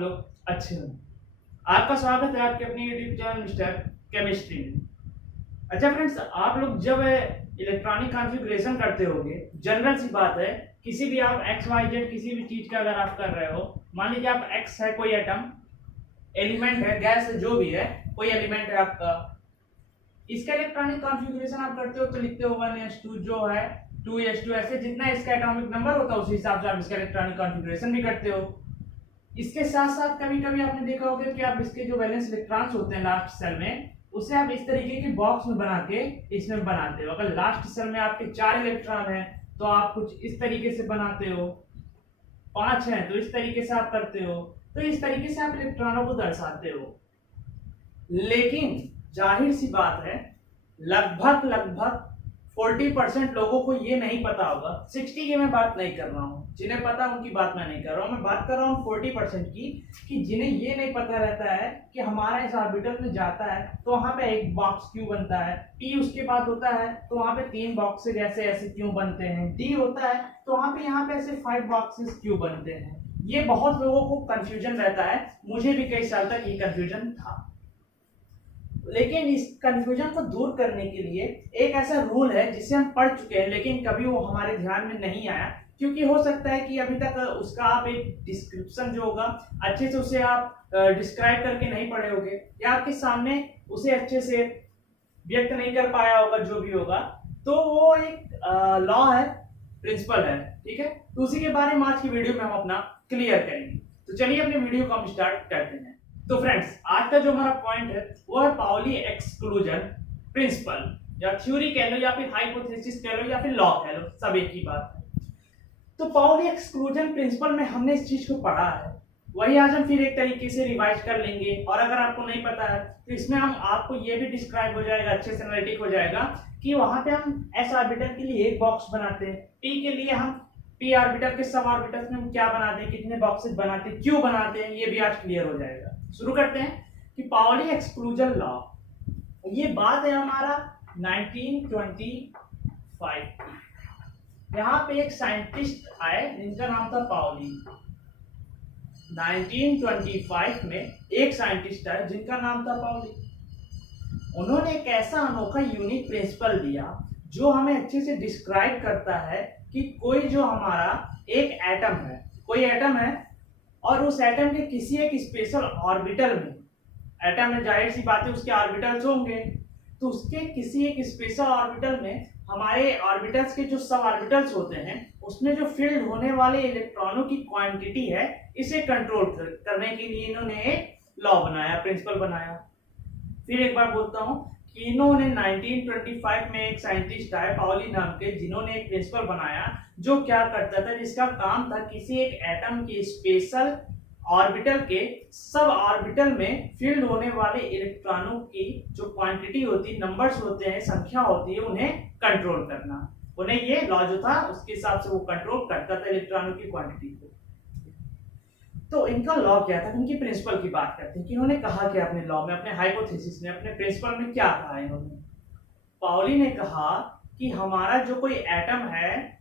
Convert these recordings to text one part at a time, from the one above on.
आप लोग अच्छे हो। आपका स्वागत है आपके अपने यूट्यूब चैनल मिस्टर केमिस्ट्री में। अच्छा फ्रेंड्स, आप लोग जब इलेक्ट्रॉनिक कॉन्फ़िगरेशन करते होगे, जनरल सी बात है, किसी भी आप एक्स वाई जेड किसी भी चीज का अगर आप कर रहे हो, मान लीजिए आप एक्स है, कोई एटम एलिमेंट है, गैस है, जो भी है, कोई एलिमेंट है आपका, इसका इलेक्ट्रॉनिक कॉन्फ़िगरेशन आप करते हो तो लिखते हो 1s2 जो है 2s2, ऐसे जितना इसका एटॉमिक नंबर होता है उसी हिसाब से आप इसका इलेक्ट्रॉनिक कॉन्फ़िगरेशन भी करते हो। इसके साथ साथ कभी कभी आपने देखा होगा कि आप इसके जो वैलेंस इलेक्ट्रॉन्स होते हैं लास्ट सेल में, उसे आप इस तरीके के बॉक्स में बना के इसमें बनाते हो। अगर लास्ट सेल में आपके 4 इलेक्ट्रॉन है तो आप कुछ इस तरीके से बनाते हो, 5 है तो इस तरीके से आप करते हो। तो इस तरीके से आप इलेक्ट्रॉनों को दर्शाते हो। लेकिन जाहिर सी बात है, लगभग लगभग 40% लोगों को ये नहीं पता होगा। 60 की मैं बात नहीं कर रहा हूँ, जिन्हें पता उनकी बात मैं नहीं कर रहा हूँ, मैं बात कर रहा हूँ 40% की, कि जिन्हें ये नहीं पता रहता है कि हमारा इस ऑर्बिटल में जाता है तो वहां पे एक बॉक्स क्यों बनता है, पी उसके बाद होता है तो वहां पे 3 बॉक्सेज ऐसे ऐसे क्यों बनते हैं, डी होता है तो वहां पे यहाँ पे ऐसे 5 बॉक्सेस क्यों बनते हैं। ये बहुत लोगों को कंफ्यूजन रहता है, मुझे भी कई साल तक ये कंफ्यूजन था। लेकिन इस कंफ्यूजन को दूर करने के लिए एक ऐसा रूल है जिसे हम पढ़ चुके हैं, लेकिन कभी वो हमारे ध्यान में नहीं आया, क्योंकि हो सकता है कि अभी तक उसका आप एक डिस्क्रिप्शन जो होगा अच्छे से उसे आप डिस्क्राइब करके नहीं पढ़े होगे, या आपके सामने उसे अच्छे से व्यक्त नहीं कर पाया होगा, जो भी होगा। तो वो एक लॉ है, प्रिंसिपल है, ठीक है। तो उसी के बारे में आज की वीडियो में हम अपना क्लियर करेंगे। तो चलिए अपने वीडियो को हम स्टार्ट करते हैं। तो फ्रेंड्स, आज का जो हमारा पॉइंट है वो है पाउली एक्सक्लूजन प्रिंसिपल, या थ्योरी कह लो या फिर हाइपोथेसिस कह लो या फिर लॉ कह लो, सब एक ही बात है। तो पाउली एक्सक्लूजन प्रिंसिपल में हमने इस चीज को पढ़ा है, वही आज हम फिर एक तरीके से रिवाइज कर लेंगे। और अगर आपको नहीं पता है तो इसमें हम आपको ये भी डिस्क्राइब हो जाएगा, अच्छे से एनालिटिक हो जाएगा, कि वहां पे हम एस ऑर्बिटल के लिए एक बॉक्स बनाते हैं, पी के लिए हम पी ऑर्बिटल के सब ऑर्बिटल्स में हम क्या बनाते हैं, कितने बॉक्सेस बनाते हैं, क्यों बनाते हैं, ये भी आज क्लियर हो जाएगा। शुरू करते हैं कि पाउली एक्सक्लूजन लॉ, ये बात है हमारा 1925 की। यहाँ पे एक साइंटिस्ट आए जिनका नाम था पाउली। 1925 में एक साइंटिस्ट आए जिनका नाम था पाउली। उन्होंने एक ऐसा अनोखा यूनिक प्रिंसिपल दिया जो हमें अच्छे से डिस्क्राइब करता है कि कोई जो हमारा एक एटम है, कोई एटम है और उस एटम के किसी एक स्पेशल ऑर्बिटल में, एटम में जाहिर सी बात है उसके ऑर्बिटल्स होंगे, तो उसके किसी एक स्पेशल ऑर्बिटल में हमारे ऑर्बिटल्स के जो सब ऑर्बिटल्स होते हैं उसमें जो फील्ड होने वाले इलेक्ट्रॉनों की क्वांटिटी है, इसे कंट्रोल करने के लिए इन्होंने एक लॉ बनाया, प्रिंसिपल बनाया। फिर एक बार बोलता हूं कि इन्होंने 1925 में एक साइंटिस्ट आए पाउली नाम के, जिन्होंने एक प्रिंसिपल बनाया जो क्या करता था, जिसका काम था किसी एक एटम के स्पेशल ऑर्बिटल के सब ऑर्बिटल में फील्ड होने वाले इलेक्ट्रॉनों की जो क्वांटिटी होती, नंबर्स होते हैं, संख्या होती है, उन्हें कंट्रोल करना। उन्हें ये लॉ जो था उसके हिसाब से वो कंट्रोल करता था इलेक्ट्रॉनों की क्वांटिटी को। तो इनका लॉ क्या था, इनकी प्रिंसिपल की बात करते हैं कि इन्होंने कहा कि अपने लॉ में, अपने हाइपोथेसिस में, अपने प्रिंसिपल में क्या कहा इन्होंने। पाउली ने कहा कि हमारा जो कोई एटम है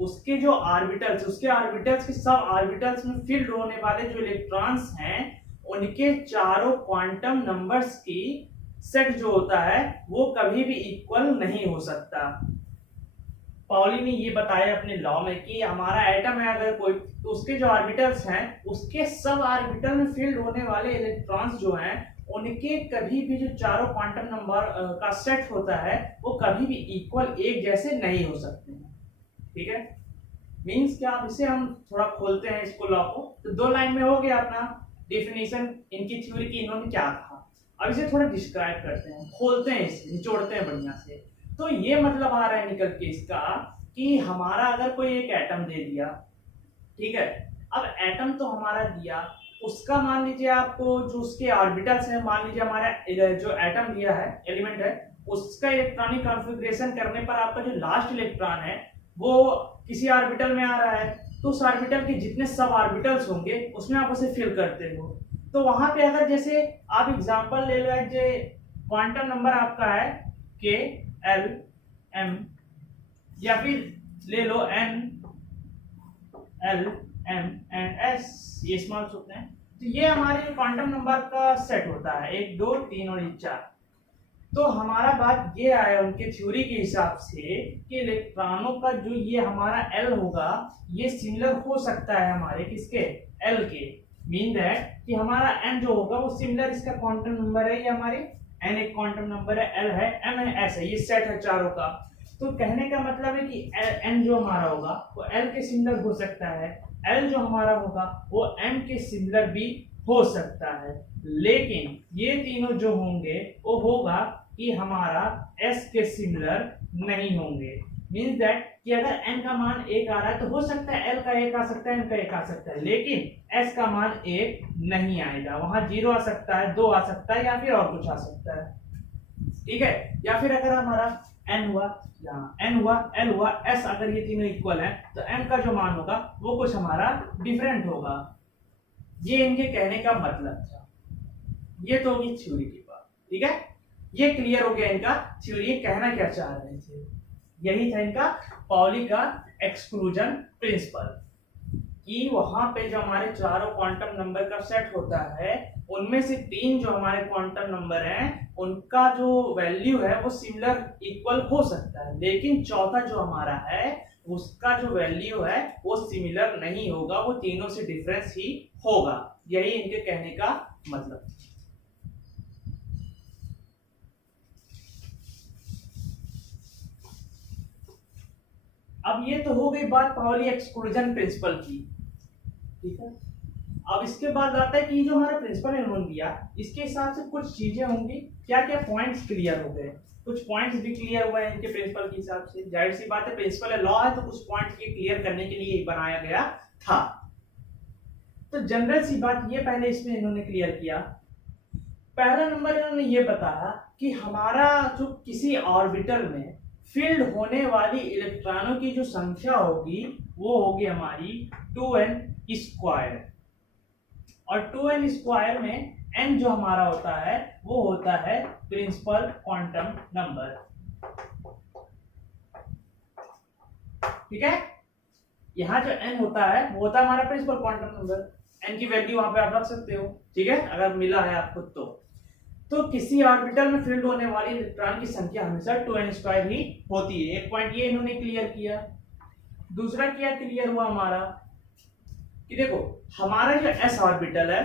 उसके जो ऑर्बिटल्स, उसके ऑर्बिटल्स के सब ऑर्बिटल्स में फील्ड होने वाले जो इलेक्ट्रॉन्स हैं उनके चारों क्वांटम नंबर्स की सेट जो होता है वो कभी भी इक्वल नहीं हो सकता। पाउली ने ये बताया अपने लॉ में कि हमारा एटम है अगर कोई, तो उसके जो ऑर्बिटल्स हैं उसके सब ऑर्बिटल में फील्ड होने वाले इलेक्ट्रॉन्स जो हैं उनके कभी भी जो चारों क्वांटम नंबर का सेट होता है वो कभी भी इक्वल, एक जैसे नहीं हो सकते हैं। ठीक है, मींस क्या, अब इसे हम थोड़ा खोलते हैं इसको लॉ को। तो 2 लाइन में हो गया अपना डेफिनेशन इनकी थ्योरी की, इन्होंने क्या कहा। अब इसे थोड़ा डिस्क्राइब करते हैं, खोलते हैं, इसे निचोड़ते हैं बढ़िया से। तो ये मतलब आ रहा है निकल के इसका कि हमारा अगर कोई एक एटम दे दिया, ठीक है, अब एटम तो हमारा दिया, उसका मान लीजिए आपको जो उसके ऑर्बिटल्स हैं, मान लीजिए हमारा जो एटम दिया है, एलिमेंट है, उसका इलेक्ट्रॉनिक कॉन्फ़िगरेशन करने पर आपका जो लास्ट इलेक्ट्रॉन है वो किसी ऑर्बिटल में आ रहा है, तो उस ऑर्बिटल के जितने सब ऑर्बिटल्स होंगे उसमें आप उसे फिल करते हो। तो वहां पे अगर जैसे आप एग्जांपल ले लो, जो क्वांटम नंबर आपका है के एल एम, या फिर ले लो N L M and S, ये स्मॉल्स होते हैं। तो ये हमारे क्वांटम नंबर का सेट होता है 1 2 3 और 4। तो हमारा बात ये आया उनके थ्योरी के हिसाब से कि इलेक्ट्रॉनों का जो ये हमारा एल होगा ये सिमिलर हो सकता है हमारे किसके एल के। मीन दैट कि हमारा एन जो होगा वो सिमिलर इसका क्वांटम नंबर है, ये हमारे एन एक क्वांटम नंबर है, एल है, एम है, एस है, ये सेट है चारों का। तो कहने का मतलब है कि एन जो हमारा होगा वो एल के सिमिलर हो सकता है, एल जो हमारा होगा वो एम के सिमिलर भी हो सकता है, लेकिन ये तीनों जो होंगे वो होगा कि हमारा एस के सिमिलर नहीं होंगे। मीन्स दैट कि अगर n का मान 1 आ रहा है तो हो सकता है l का 1 आ सकता है, n का 1 आ सकता है, लेकिन s का मान 1 नहीं आएगा। वहां 0 आ सकता है, 2 आ सकता है, या फिर और कुछ आ सकता है। ठीक है, या फिर अगर हमारा n हुआ, यहाँ n हुआ, l हुआ, s, अगर ये तीनों इक्वल है तो m का जो मान होगा वो कुछ हमारा डिफरेंट होगा। ये इनके कहने का मतलब था। ये तो होगी थ्योरी की बात। ठीक है, ये क्लियर हो गया इनका थ्योरी कहना क्या चाह रहे थे। यही था इनका पाउली का एक्सक्लूजन प्रिंसिपल, कि वहां पे जो हमारे चारों क्वांटम नंबर का सेट होता है उनमें से 3 जो हमारे क्वांटम नंबर हैं उनका जो वैल्यू है वो सिमिलर इक्वल हो सकता है, लेकिन चौथा जो हमारा है उसका जो वैल्यू है वो सिमिलर नहीं होगा, वो तीनों से डिफरेंस ही होगा। यही इनके कहने का मतलब। अब ये तो हो गई बात पाउली एक्सक्लूजन प्रिंसिपल की। ठीक है, अब इसके बाद आता है कि जो हमारा प्रिंसिपल इन्होंने दिया इसके हिसाब से कुछ चीजें होंगी। क्या क्या पॉइंट्स क्लियर हो गए, कुछ पॉइंट्स भी क्लियर हुए हैं इनके प्रिंसिपल के हिसाब से। जाहिर सी बात है प्रिंसिपल है, लॉ है, तो कुछ पॉइंट्स ये क्लियर करने के लिए बनाया गया था। तो जनरल सी बात ये पहले इसमें इन्होंने क्लियर किया। पहला नंबर इन्होंने ये बताया कि हमारा जो किसी ऑर्बिटल में फील्ड होने वाली इलेक्ट्रॉनों की जो संख्या होगी वो होगी हमारी 2n स्क्वायर, और 2n स्क्वायर में n जो हमारा होता है वो होता है प्रिंसिपल क्वांटम नंबर। ठीक है, यहाँ जो n होता है वो होता है हमारा प्रिंसिपल क्वांटम नंबर। n की वैल्यू वहां पे आप रख सकते हो, ठीक है, अगर मिला है आपको तो किसी ऑर्बिटल में फील्ड होने वाली इलेक्ट्रॉन की संख्या हमेशा 2n स्क्वायर ही होती है। एक पॉइंट ये इन्होंने क्लियर किया। दूसरा क्या क्लियर हुआ हमारा कि देखो हमारा जो s ऑर्बिटल है,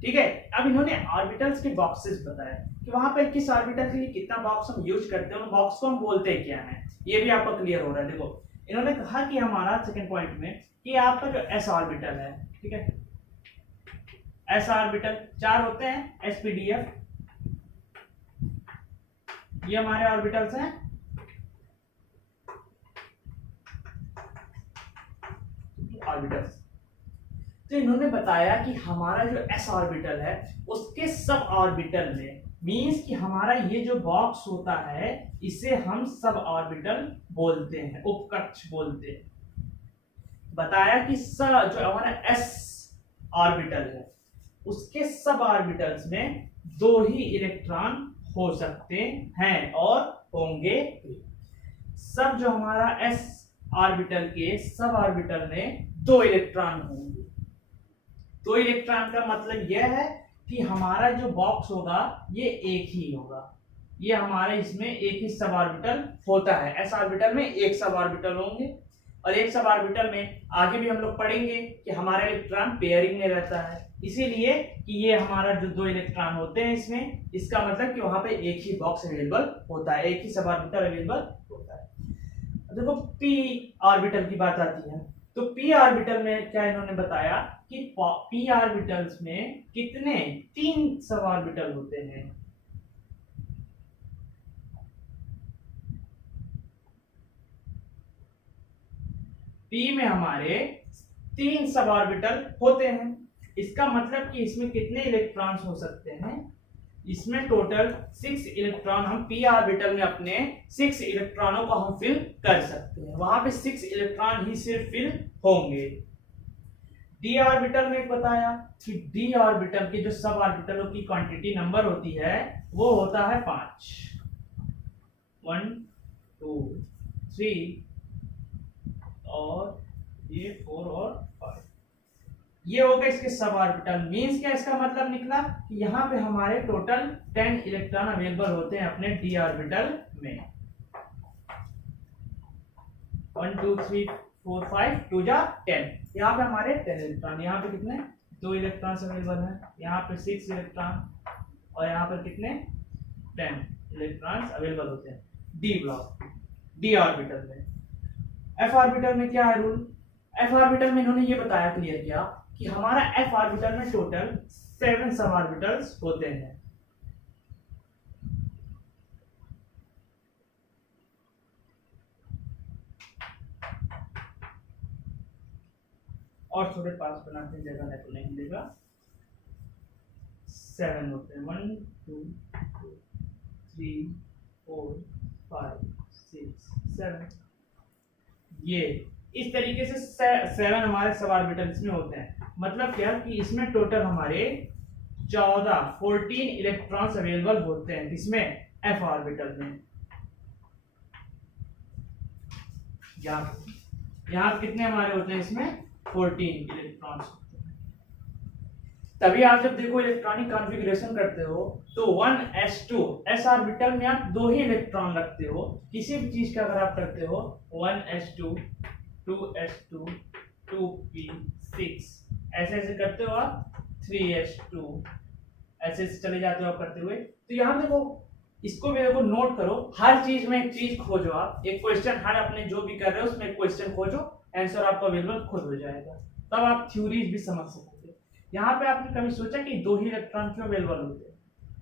ठीक है, अब इन्होंने ऑर्बिटल्स के बॉक्सेस बताए कि वहां पर किस ऑर्बिटल के लिए कितना बॉक्स हम यूज करते हैं, उन बॉक्स को हम बोलते हैं क्या है, ये भी आपको क्लियर हो रहा है। देखो इन्होंने कहा कि हमारा सेकंड पॉइंट में कि आपका जो s ऑर्बिटल है, ठीक है, s ऑर्बिटल 4 होते हैं, spdf, ये हमारे ऑर्बिटल्स हैं। ऑर्बिटल्स, तो इन्होंने बताया कि हमारा जो s ऑर्बिटल है उसके सब ऑर्बिटल में, मींस कि हमारा ये जो बॉक्स होता है इसे हम सब ऑर्बिटल बोलते हैं, उपकक्ष बोलते हैं। बताया कि जो हमारा s ऑर्बिटल है उसके सब ऑर्बिटल्स में 2 ही इलेक्ट्रॉन हो सकते हैं और होंगे। सब जो हमारा s ऑर्बिटल के सब ऑर्बिटल में 2 इलेक्ट्रॉन होंगे। 2 इलेक्ट्रॉन का मतलब यह है कि हमारा जो बॉक्स होगा ये एक ही होगा, ये हमारे इसमें एक ही सब ऑर्बिटल होता है। s ऑर्बिटल में एक सब ऑर्बिटल होंगे, और एक सब ऑर्बिटल में आगे भी हम लोग पढ़ेंगे कि हमारा इलेक्ट्रॉन पेयरिंग में रहता है, इसीलिए कि ये हमारा जो 2 इलेक्ट्रॉन होते हैं इसमें, इसका मतलब कि वहां पे एक ही बॉक्स अवेलेबल होता है, एक ही सब ऑर्बिटल अवेलेबल होता है। देखो p ऑर्बिटल की बात आती है, तो p ऑर्बिटल में क्या इन्होंने बताया कि p ऑर्बिटल्स में कितने 3 सब ऑर्बिटल होते हैं। p में हमारे 3 सब ऑर्बिटल होते हैं। इसका मतलब कि इसमें कितने इलेक्ट्रॉन्स हो सकते हैं, इसमें टोटल 6 इलेक्ट्रॉन हम p ऑर्बिटल में अपने 6 इलेक्ट्रॉनों को हम फिल कर सकते हैं, वहां पे 6 इलेक्ट्रॉन ही सिर्फ फिल होंगे। d ऑर्बिटल में बताया कि d ऑर्बिटल के जो सब ऑर्बिटलों की क्वांटिटी नंबर होती है वो होता है 5, 1 2 3 और ये 4 और 5, ये हो गया इसके सब ऑर्बिटल। मींस क्या इसका मतलब निकला कि यहाँ पे हमारे टोटल 10 इलेक्ट्रॉन अवेलेबल होते हैं अपने डी ऑर्बिटल में। 1 2 3 4 5 2 जा 10। यहाँ पे हमारे 10 इलेक्ट्रॉन, यहाँ पे कितने 2 इलेक्ट्रॉन अवेलेबल हैं, यहाँ पे 6 इलेक्ट्रॉन और यहाँ पर कितने 10 इलेक्ट्रॉन्स अवेलेबल होते हैं डी ब्लॉक डी ऑर्बिटल में। एफ ऑर्बिटल में क्या है रूल? एफ ऑर्बिटल में इन्होंने ये बताया, क्लियर किया कि हमारा एफ ऑर्बिटल में टोटल 7 सब ऑर्बिटल्स होते हैं। और थोड़े पास बनाते हैं, जगह है तो नहीं मिलेगा। 7 होते हैं, 1 2 3 4 5 6 7। ये इस तरीके से 7 हमारे सब ऑर्बिटल्स में होते हैं। मतलब क्या कि इसमें टोटल हमारे 14 इलेक्ट्रॉन्स अवेलेबल होते हैं, इसमें एफ ऑर्बिटल में। यहाँ कितने हमारे होते हैं? इसमें 14 इलेक्ट्रॉन्स होते हैं। तभी आप जब देखो इलेक्ट्रॉनिक कॉन्फ़िगरेशन करते हो तो 1s2 एस ऑर्बिटल में आप 2 ही इलेक्ट्रॉन रखते हो। किसी भी चीज का अगर आप करते हो 1s2 2s2 2p6 ऐसे ऐसे करते हो आप, 3s2 ऐसे ऐसे चले जाते हो आप करते हुए। तो यहाँ देखो, इसको भी देखो, नोट करो, हर चीज में एक चीज खोजो। आप एक क्वेश्चन हर अपने जो भी कर रहे हो उसमें एक क्वेश्चन खोजो, आंसर आपका अवेलेबल खुद हो जाएगा, तब आप थ्योरीज भी समझ सकोगे। यहाँ पे आपने कभी सोचा कि 2 ही इलेक्ट्रॉन क्यों अवेलेबल होते हैं?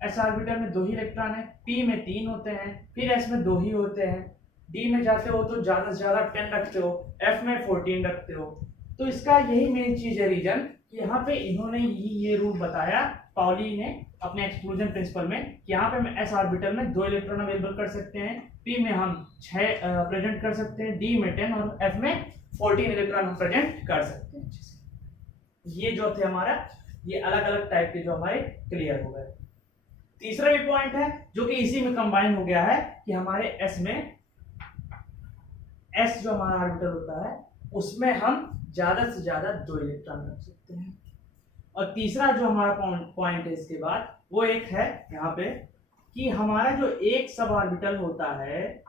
एस ऑर्बिटल में 2 ही इलेक्ट्रॉन है, पी में 3 होते हैं, फिर एस में 2 ही होते हैं, डी में जाते हो तो ज्यादा से ज्यादा 10 रखते हो, एफ में 14 रखते हो। तो इसका यही मेन चीज है, रीजन कि यहाँ पे इन्होंने ये रूल बताया पाउली ने अपने एक्सक्लूजन प्रिंसिपल में कि यहाँ पे हम एस ऑर्बिटल में 2 इलेक्ट्रॉन अवेलेबल कर सकते हैं, पी में हम 6 प्रेजेंट कर सकते हैं, डी में 10 और एफ में 14 इलेक्ट्रॉन हम प्रेजेंट कर सकते हैं। ये जो थे हमारा, ये अलग अलग टाइप के जो हमारे क्लियर हो गए। तीसरा भी पॉइंट है जो कि इसी में कंबाइन हो गया है कि हमारे एस में, एस जो हमारा ऑर्बिटल होता है उसमें हम ज्यादा से ज्यादा 2 इलेक्ट्रॉन रख सकते हैं। और तीसरा जो हमारा पॉइंट है इसके बाद, वो एक है यहाँ पे कि हमारा जो एक सब ऑर्बिटल होता है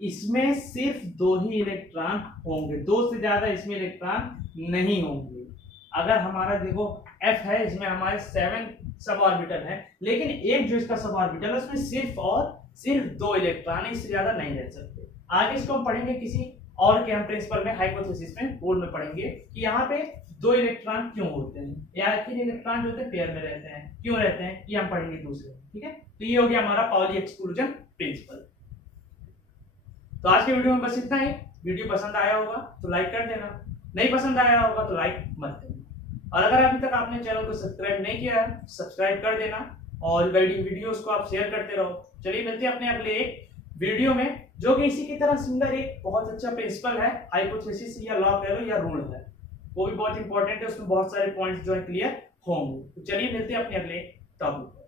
इसमें सिर्फ 2 ही इलेक्ट्रॉन होंगे, 2 से ज्यादा इसमें इलेक्ट्रॉन नहीं होंगे। अगर हमारा देखो F है, इसमें हमारे 7 सब ऑर्बिटल है, लेकिन एक जो इसका सब ऑर्बिटल है उसमें सिर्फ 2 इलेक्ट्रॉन, इससे ज्यादा नहीं रह सकते। आगे इसको हम पढ़ेंगे किसी और के हम प्रिंसिपल में, हाइपोथेसिस में, बोर्ड में पढ़ेंगे कि यहाँ पे 2 इलेक्ट्रॉन क्यों होते हैं या 3 इलेक्ट्रॉन जो होते हैं पेयर में रहते हैं, क्यों रहते हैं, ये हम पढ़ेंगे दूसरे। ठीक है, तो ये हो गया हमारा पाउली एक्सक्लूजन प्रिंसिपल। तो आज के वीडियो में बस इतना ही। वीडियो पसंद आया होगा तो लाइक कर देना, नहीं पसंद आया होगा तो लाइक मत देना। और अगर अभी तक आपने चैनल को सब्सक्राइब नहीं किया है, सब्सक्राइब कर देना और गाइडिंग वीडियोस को आप शेयर करते रहो। चलिए मिलते हैं अपने अगले एक वीडियो में, जो कि इसी की तरह सिमिलर एक बहुत अच्छा प्रिंसिपल है, हाइपोथेसिस या लॉ कह लो या रूल है, वो भी बहुत इंपॉर्टेंट है, उसमें बहुत सारे पॉइंट्स जो है क्लियर होंगे। तो चलिए मिलते हैं अपने अगले टॉपिक पर।